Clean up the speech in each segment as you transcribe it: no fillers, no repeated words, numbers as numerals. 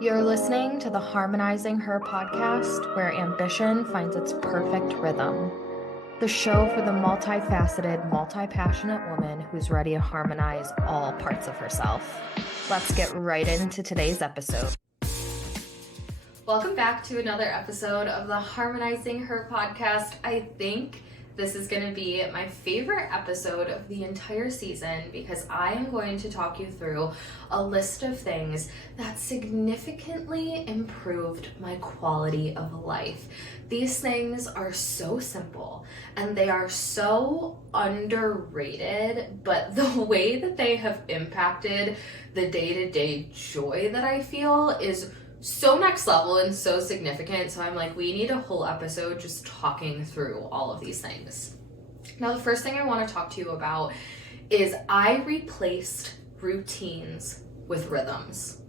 You're listening to the Harmonizing Her podcast, where ambition finds its perfect rhythm. The show for the multifaceted, multi-passionate woman who's ready to harmonize all parts of herself. Let's get right into today's episode. Welcome back to another episode of the Harmonizing Her podcast. I think this is going to be my favorite episode of the entire season because I am going to talk you through a list of things that significantly improved my quality of life. These things are so simple and they are so underrated, but the way that they have impacted the day-to-day joy that I feel is so next level and so significant. So I'm like, we need a whole episode just talking through all of these things. Now, the first thing I want to talk to you about is I replaced routines with rhythms.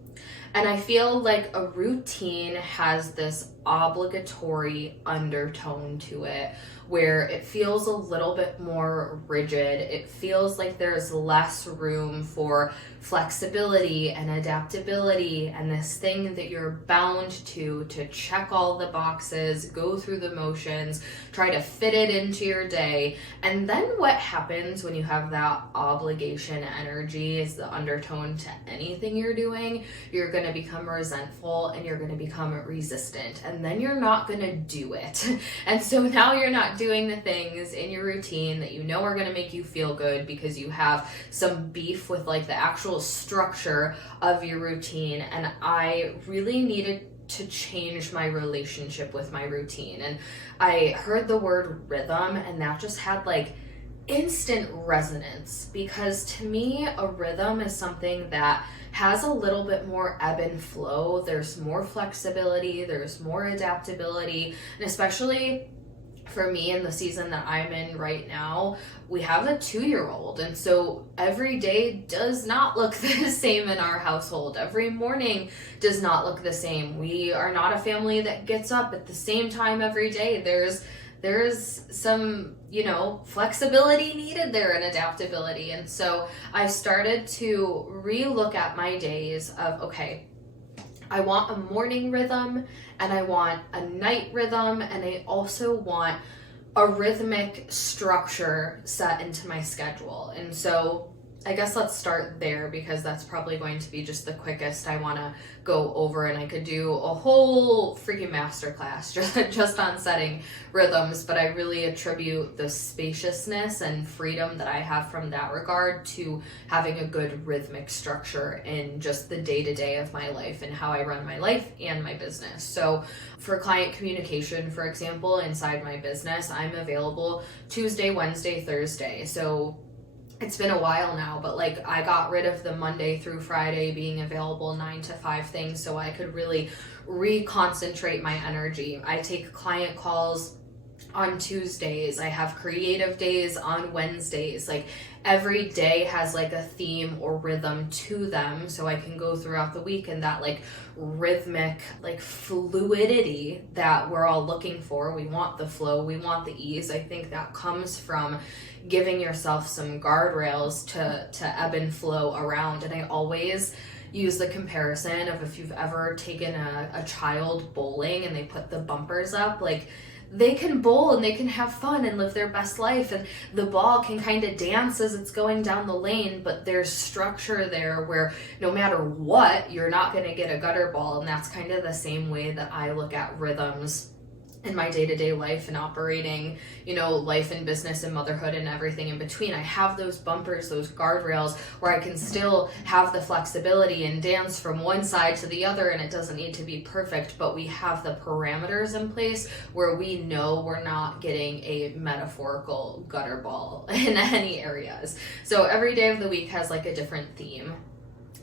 And I feel like a routine has this obligatory undertone to it where it feels a little bit more rigid. It feels like there's less room for flexibility and adaptability and this thing that you're bound to check all the boxes, go through the motions, try to fit it into your day. And then what happens when you have that obligation energy is the undertone to anything you're doing, you're going to become resentful and you're going to become resistant. And then you're not going to do it. And so now you're not doing the things in your routine that you know are going to make you feel good because you have some beef with like the actual structure of your routine. And I really needed to change my relationship with my routine. And I heard the word rhythm and that just had like instant resonance, because to me a rhythm is something that has a little bit more ebb and flow. There's more flexibility, there's more adaptability, and especially for me in the season that I'm in right now, we have a 2-year-old. And so every day does not look the same in our household. Every morning does not look the same. We are not a family that gets up at the same time every day. There's some, flexibility needed there and adaptability. And so I started to re-look at my days of, okay, I want a morning rhythm and I want a night rhythm and I also want a rhythmic structure set into my schedule. And so I guess let's start there because that's probably going to be just the quickest I want to go over, and I could do a whole freaking masterclass just on setting rhythms, but I really attribute the spaciousness and freedom that I have from that regard to having a good rhythmic structure in just the day-to-day of my life and how I run my life and my business. So for client communication, for example, inside my business, I'm available Tuesday, Wednesday, Thursday. So it's been a while now, but like I got rid of the Monday through Friday being available 9 to 5 things so I could really reconcentrate my energy. I take client calls on Tuesdays. I have creative days on Wednesdays. Like every day has like a theme or rhythm to them so I can go throughout the week, and that like rhythmic like fluidity that we're all looking for. We want the flow, we want the ease. I think that comes from giving yourself some guardrails to ebb and flow around. And I always use the comparison of if you've ever taken a child bowling and they put the bumpers up, like they can bowl and they can have fun and live their best life, and the ball can kind of dance as it's going down the lane, but there's structure there where no matter what, you're not going to get a gutter ball. And that's kind of the same way that I look at rhythms in my day-to-day life and operating, life and business and motherhood and everything in between. I have those bumpers, those guardrails where I can still have the flexibility and dance from one side to the other, and it doesn't need to be perfect, but we have the parameters in place where we know we're not getting a metaphorical gutter ball in any areas. So every day of the week has like a different theme.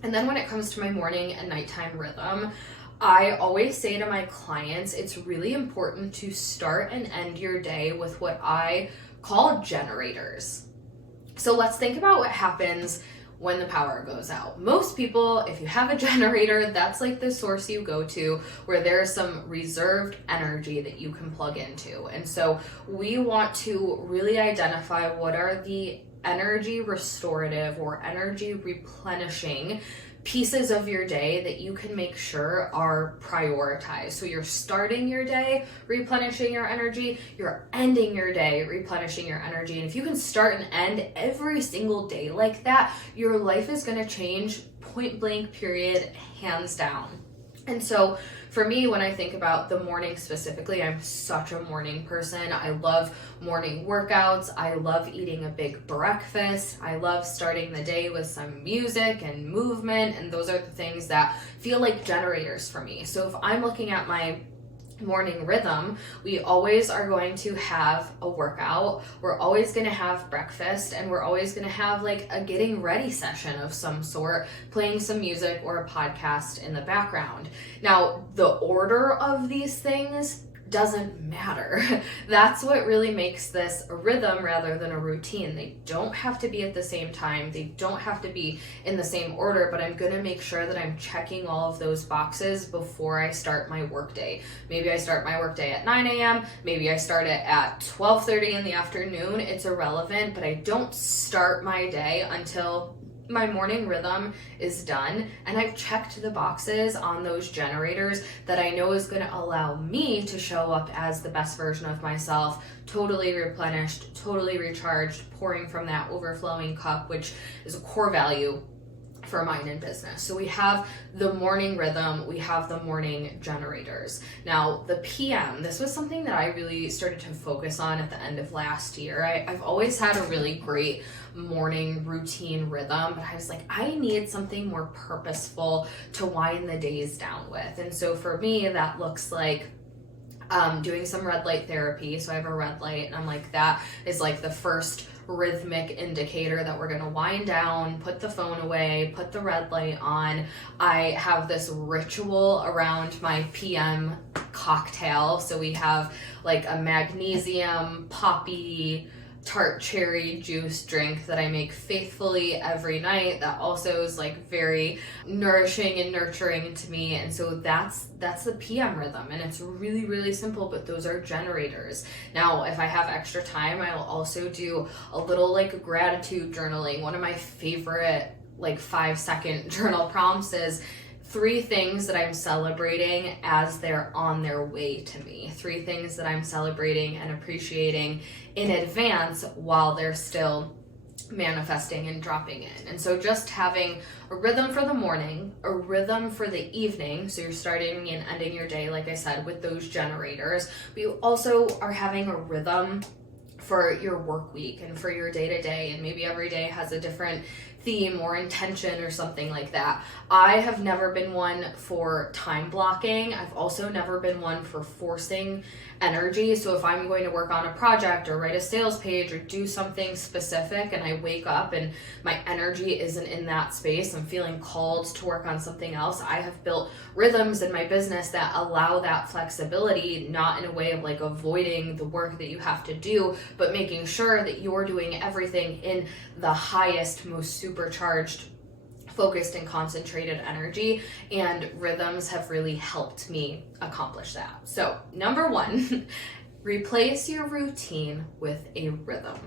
And then when it comes to my morning and nighttime rhythm, I always say to my clients, it's really important to start and end your day with what I call generators. So let's think about what happens when the power goes out. Most people, if you have a generator, that's like the source you go to where there's some reserved energy that you can plug into. And so we want to really identify what are the energy restorative or energy replenishing pieces of your day that you can make sure are prioritized. So you're starting your day replenishing your energy, you're ending your day replenishing your energy. And if you can start and end every single day like that, your life is going to change, point blank, period, hands down. And so for me, when I think about the morning specifically, I'm such a morning person. I love morning workouts. I love eating a big breakfast. I love starting the day with some music and movement. And those are the things that feel like generators for me. So if I'm looking at my morning rhythm, we always are going to have a workout, we're always going to have breakfast, and we're always going to have like a getting ready session of some sort, playing some music or a podcast in the background. Now, the order of these things doesn't matter. That's what really makes this a rhythm rather than a routine. They don't have to be at the same time. They don't have to be in the same order, but I'm going to make sure that I'm checking all of those boxes before I start my workday. Maybe I start my workday at 9 a.m. Maybe I start it at 12:30 in the afternoon. It's irrelevant, but I don't start my day until my morning rhythm is done and I've checked the boxes on those generators that I know is going to allow me to show up as the best version of myself, totally replenished, totally recharged, pouring from that overflowing cup, which is a core value for mine in business. So we have the morning rhythm, we have the morning generators. Now the PM, this was something that I really started to focus on at the end of last year. I've always had a really great morning routine rhythm, but I was like, I need something more purposeful to wind the days down with. And so for me, that looks like doing some red light therapy. So I have a red light and I'm like, that is like the first rhythmic indicator that we're going to wind down, put the phone away, put the red light on. I have this ritual around my PM cocktail. So we have like a magnesium, poppy, tart cherry juice drink that I make faithfully every night that also is like very nourishing and nurturing to me. And so that's the PM rhythm, and it's really, really simple, but those are generators. Now, if I have extra time, I will also do a little like gratitude journaling. One of my favorite like 5-second journal prompts is 3 things that I'm celebrating as they're on their way to me. 3 things that I'm celebrating and appreciating in advance while they're still manifesting and dropping in. And so just having a rhythm for the morning, a rhythm for the evening, so you're starting and ending your day, like I said, with those generators. But you also are having a rhythm for your work week and for your day-to-day, and maybe every day has a different theme or intention or something like that. I have never been one for time blocking. I've also never been one for forcing energy. So if I'm going to work on a project or write a sales page or do something specific and I wake up and my energy isn't in that space, I'm feeling called to work on something else, I have built rhythms in my business that allow that flexibility, not in a way of like avoiding the work that you have to do, but making sure that you're doing everything in the highest, most supercharged, focused and concentrated energy, and rhythms have really helped me accomplish that. So number 1, replace your routine with a rhythm.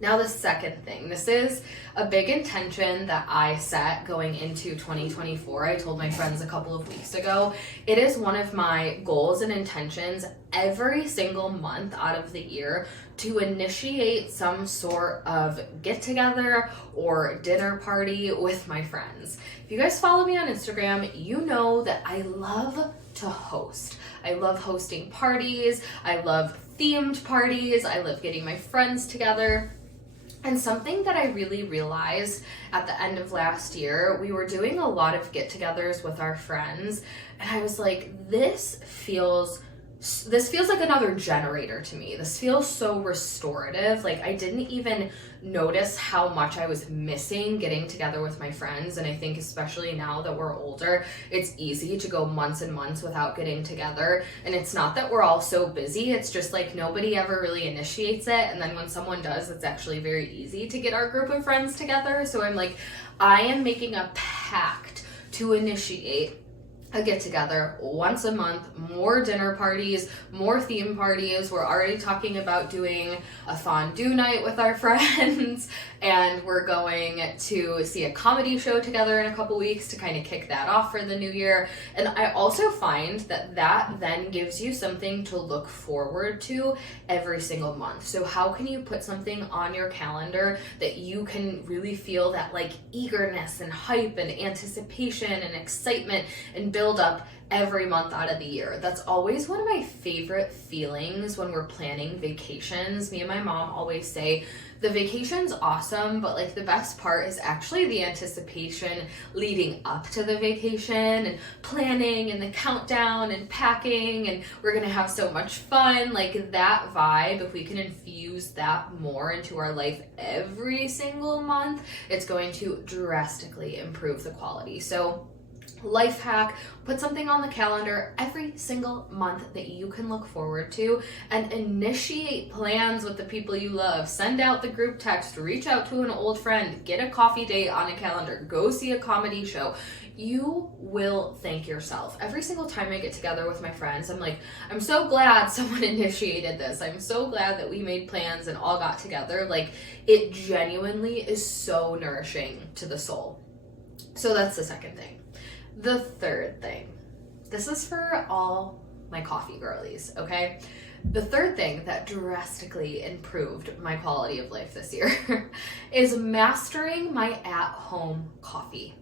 Now the second thing, this is a big intention that I set going into 2024. I told my friends a couple of weeks ago, it is one of my goals and intentions every single month out of the year to initiate some sort of get together or dinner party with my friends. If you guys follow me on Instagram, you know that I love to host. I love hosting parties. I love themed parties. I love getting my friends together. And something that I really realized at the end of last year, we were doing a lot of get-togethers with our friends, and I was like, this feels like another generator to me. This feels so restorative. Like I didn't even notice how much I was missing getting together with my friends. And I think especially now that we're older, it's easy to go months and months without getting together. And it's not that we're all so busy. It's just like nobody ever really initiates it. And then when someone does, it's actually very easy to get our group of friends together. So I'm like, I am making a pact to initiate a get together once a month, more dinner parties, more theme parties. We're already talking about doing a fondue night with our friends, and we're going to see a comedy show together in a couple weeks to kind of kick that off for the new year. And I also find that then gives you something to look forward to every single month. So how can you put something on your calendar that you can really feel that like eagerness and hype and anticipation and excitement and build up every month out of the year? That's always one of my favorite feelings when we're planning vacations. Me and my mom always say the vacation's awesome, but like the best part is actually the anticipation leading up to the vacation and planning and the countdown and packing, and we're gonna have so much fun. Like that vibe, if we can infuse that more into our life every single month, it's going to drastically improve the quality. So life hack, put something on the calendar every single month that you can look forward to and initiate plans with the people you love. Send out the group text, reach out to an old friend, get a coffee date on a calendar, go see a comedy show. You will thank yourself. Every single time I get together with my friends, I'm like, I'm so glad someone initiated this. I'm so glad that we made plans and all got together. Like, it genuinely is so nourishing to the soul. So that's the second thing. The third thing, this is for all my coffee girlies, okay? The third thing that drastically improved my quality of life this year is mastering my at-home coffee.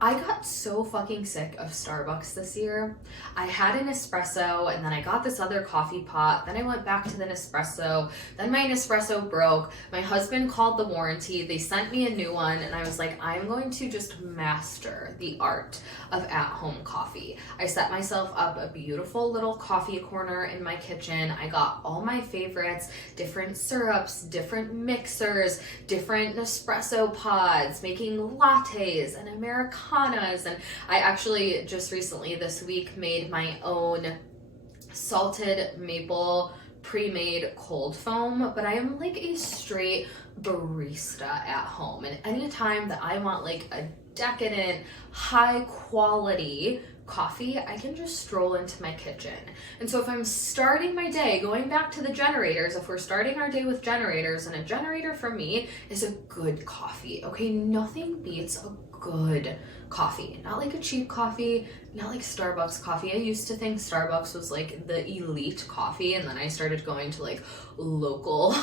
I got so fucking sick of Starbucks this year. I had an espresso and then I got this other coffee pot. Then I went back to the Nespresso. Then my Nespresso broke. My husband called the warranty. They sent me a new one and I was like, I'm going to just master the art of at-home coffee. I set myself up a beautiful little coffee corner in my kitchen. I got all my favorites, different syrups, different mixers, different Nespresso pods, making lattes and Americanas. And I actually just recently this week made my own salted maple pre-made cold foam, but I am like a straight barista at home. And anytime that I want like a decadent, high quality coffee, I can just stroll into my kitchen. And so if I'm starting my day, going back to the generators, if we're starting our day with generators, and a generator for me is a good coffee, okay? Nothing beats a good coffee. Not like a cheap coffee, not like Starbucks coffee. I used to think Starbucks was like the elite coffee, and then I started going to like local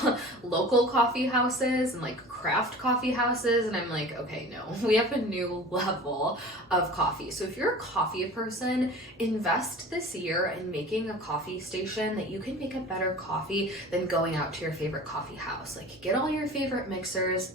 coffee houses and like craft coffee houses, and I'm like, okay, no, we have a new level of coffee. So if you're a coffee person, invest this year in making a coffee station that you can make a better coffee than going out to your favorite coffee house. Like, get all your favorite mixers,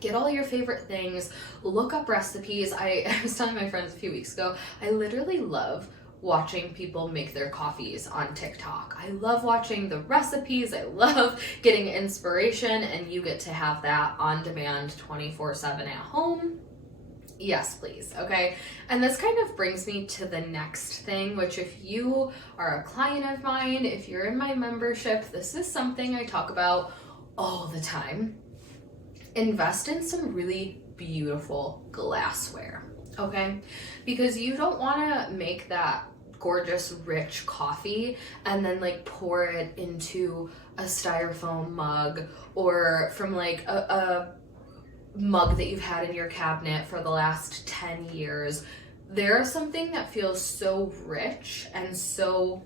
get all your favorite things, look up recipes. I was telling my friends a few weeks ago, I literally love watching people make their coffees on TikTok. I love watching the recipes. I love getting inspiration, and you get to have that on demand 24/7 at home. Yes, please. Okay. And this kind of brings me to the next thing, which if you are a client of mine, if you're in my membership, this is something I talk about all the time. Invest in some really beautiful glassware, okay? Because you don't want to make that gorgeous, rich coffee and then like pour it into a styrofoam mug or from like a mug that you've had in your cabinet for the last 10 years. There's something that feels so rich and so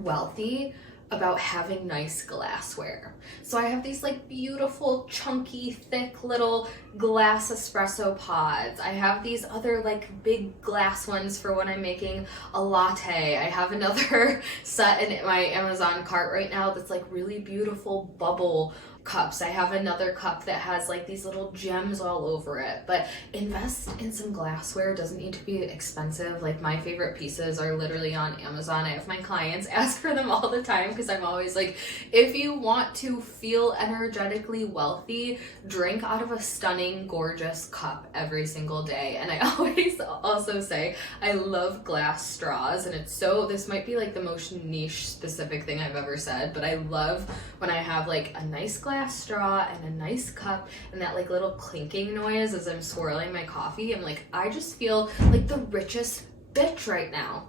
wealthy about having nice glassware. So I have these like beautiful, chunky, thick little glass espresso pods. I have these other like big glass ones for when I'm making a latte. I have another set in my Amazon cart right now that's like really beautiful bubble cups. I have another cup that has like these little gems all over it. But invest in some glassware. It doesn't need to be expensive. Like, my favorite pieces are literally on Amazon. I have my clients ask for them all the time because I'm always like, if you want to feel energetically wealthy, drink out of a stunning, gorgeous cup every single day. And I always also say I love glass straws, and this might be like the most niche specific thing I've ever said, but I love when I have like a nice glass straw and a nice cup and that like little clinking noise as I'm swirling my coffee. I'm like, I just feel like the richest bitch right now.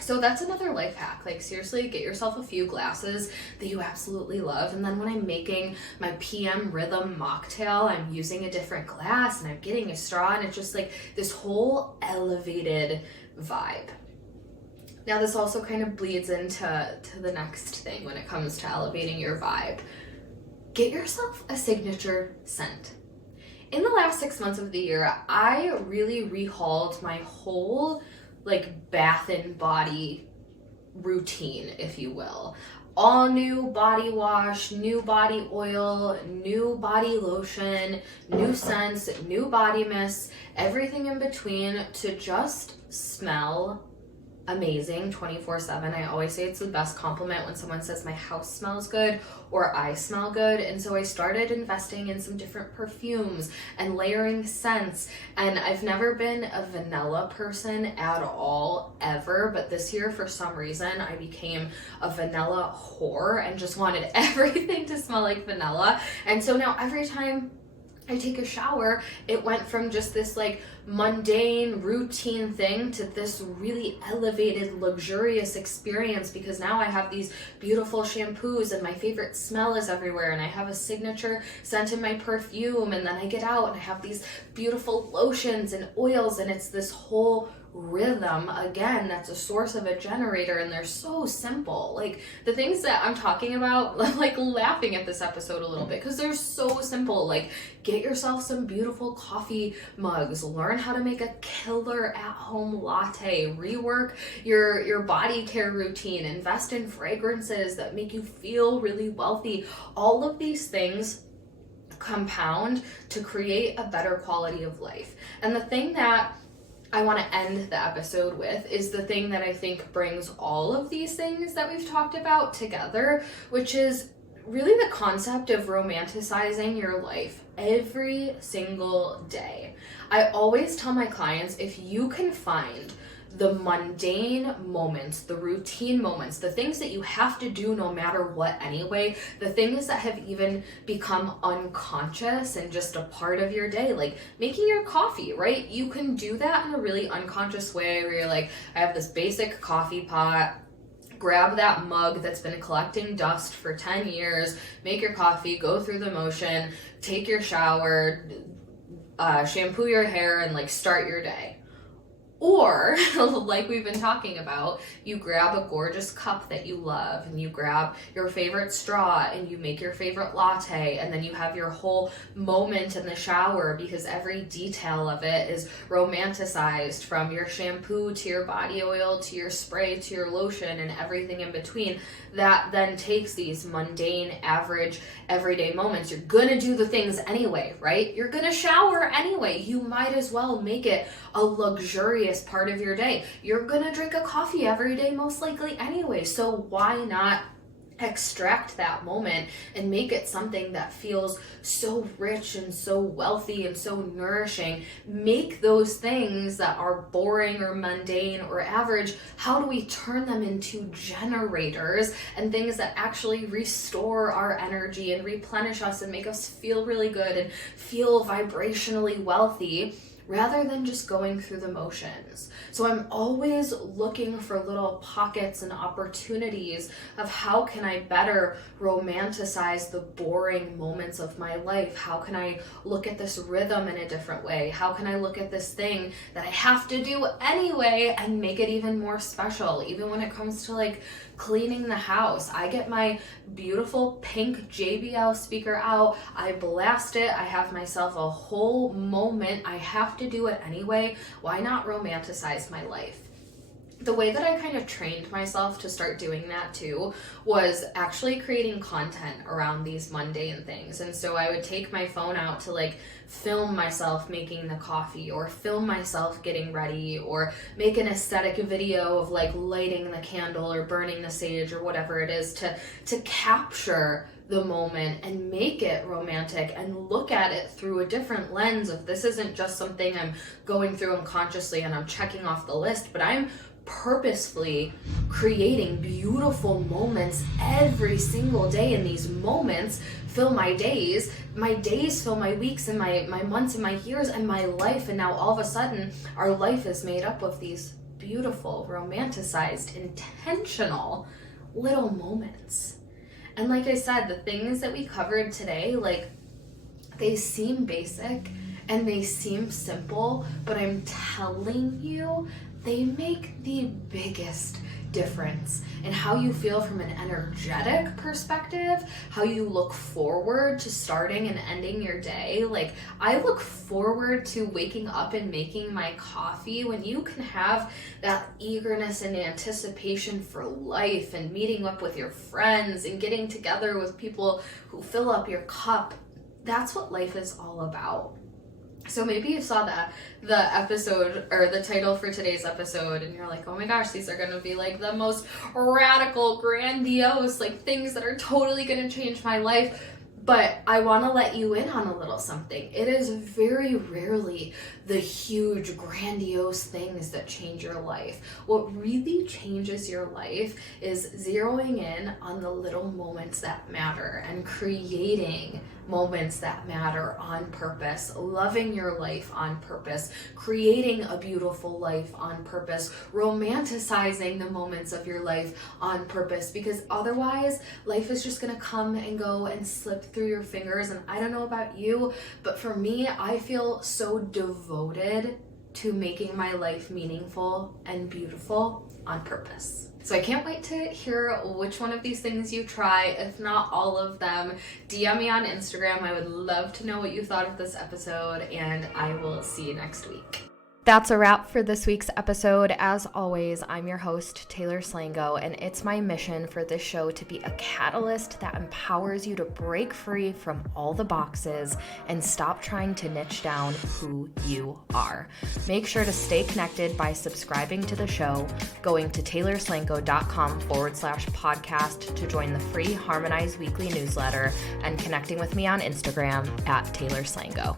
So that's another life hack. Like, seriously, get yourself a few glasses that you absolutely love. And then when I'm making my PM Rhythm mocktail, I'm using a different glass and I'm getting a straw, and it's just like this whole elevated vibe. Now, this also kind of bleeds into the next thing when it comes to elevating your vibe. Get yourself a signature scent. In the last 6 months of the year, I really rehauled my whole like bath and body routine, if you will. All new body wash, new body oil, new body lotion, new scents, new body mist, everything in between to just smell amazing 24/7. I always say it's the best compliment when someone says my house smells good or I smell good. And so I started investing in some different perfumes and layering scents. And I've never been a vanilla person at all, ever. But this year, for some reason, I became a vanilla whore and just wanted everything to smell like vanilla. And so now every time I take a shower, it went from just this like mundane routine thing to this really elevated, luxurious experience, because now I have these beautiful shampoos and my favorite smell is everywhere, and I have a signature scent in my perfume, and then I get out and I have these beautiful lotions and oils, and it's this whole rhythm again that's a source of a generator. And they're so simple, like the things that I'm talking about, like laughing at this episode a little bit because they're so simple. Like, get yourself some beautiful coffee mugs, learn how to make a killer at-home latte, rework your body care routine, invest in fragrances that make you feel really wealthy. All of these things compound to create a better quality of life. And the thing that I want to end the episode with is the thing that I think brings all of these things that we've talked about together, which is really the concept of romanticizing your life every single day. I always tell my clients, if you can find the mundane moments, the routine moments, the things that you have to do no matter what anyway, the things that have even become unconscious and just a part of your day, like making your coffee, right? You can do that in a really unconscious way where you're like, I have this basic coffee pot, grab that mug that's been collecting dust for 10 years, make your coffee, go through the motion, take your shower, shampoo your hair, and like start your day. Or, like we've been talking about, you grab a gorgeous cup that you love and you grab your favorite straw and you make your favorite latte, and then you have your whole moment in the shower because every detail of it is romanticized, from your shampoo to your body oil to your spray to your lotion and everything in between. That then takes these mundane, average, everyday moments. You're gonna do the things anyway, right? You're gonna shower anyway. You might as well make it a luxurious part of your day. You're gonna drink a coffee every day most likely anyway, so why not extract that moment and make it something that feels so rich and so wealthy and so nourishing? Make those things that are boring or mundane or average, how do we turn them into generators and things that actually restore our energy and replenish us and make us feel really good and feel vibrationally wealthy, rather than just going through the motions? So I'm always looking for little pockets and opportunities of how can I better romanticize the boring moments of my life? How can I look at this rhythm in a different way? How can I look at this thing that I have to do anyway and make it even more special? Even when it comes to like cleaning the house, I get my beautiful pink JBL speaker out, I blast it, I have myself a whole moment, I have to do it anyway. Why not romanticize my life? The way that I kind of trained myself to start doing that too was actually creating content around these mundane things. And so I would take my phone out to like film myself making the coffee, or film myself getting ready, or make an aesthetic video of like lighting the candle or burning the sage or whatever it is, to capture the moment and make it romantic and look at it through a different lens of, this isn't just something I'm going through unconsciously and I'm checking off the list, but I'm purposefully creating beautiful moments every single day, and these moments fill my days fill my weeks and my months and my years and my life. And now all of a sudden our life is made up of these beautiful, romanticized, intentional little moments. And like I said, the things that we covered today, like, they seem basic and they seem simple, but I'm telling you, they make the biggest difference in how you feel from an energetic perspective, how you look forward to starting and ending your day. Like, I look forward to waking up and making my coffee. When you can have that eagerness and anticipation for life and meeting up with your friends and getting together with people who fill up your cup, that's what life is all about. So maybe you saw the episode or the title for today's episode and you're like, oh my gosh, these are going to be like the most radical, grandiose, like things that are totally going to change my life. But I want to let you in on a little something. It is very rarely the huge, grandiose things that change your life. What really changes your life is zeroing in on the little moments that matter and creating moments that matter on purpose, loving your life on purpose, creating a beautiful life on purpose, romanticizing the moments of your life on purpose, because otherwise life is just gonna come and go and slip through your fingers. And I don't know about you, but for me, I feel so devoted to making my life meaningful and beautiful on purpose. So I can't wait to hear which one of these things you try, if not all of them. DM me on Instagram. I would love to know what you thought of this episode, and I will see you next week. That's a wrap for this week's episode. As always, I'm your host, Taylor Slango, and it's my mission for this show to be a catalyst that empowers you to break free from all the boxes and stop trying to niche down who you are. Make sure to stay connected by subscribing to the show, going to taylorslango.com/podcast to join the free Harmonize weekly newsletter, and connecting with me on Instagram @TaylorSlango.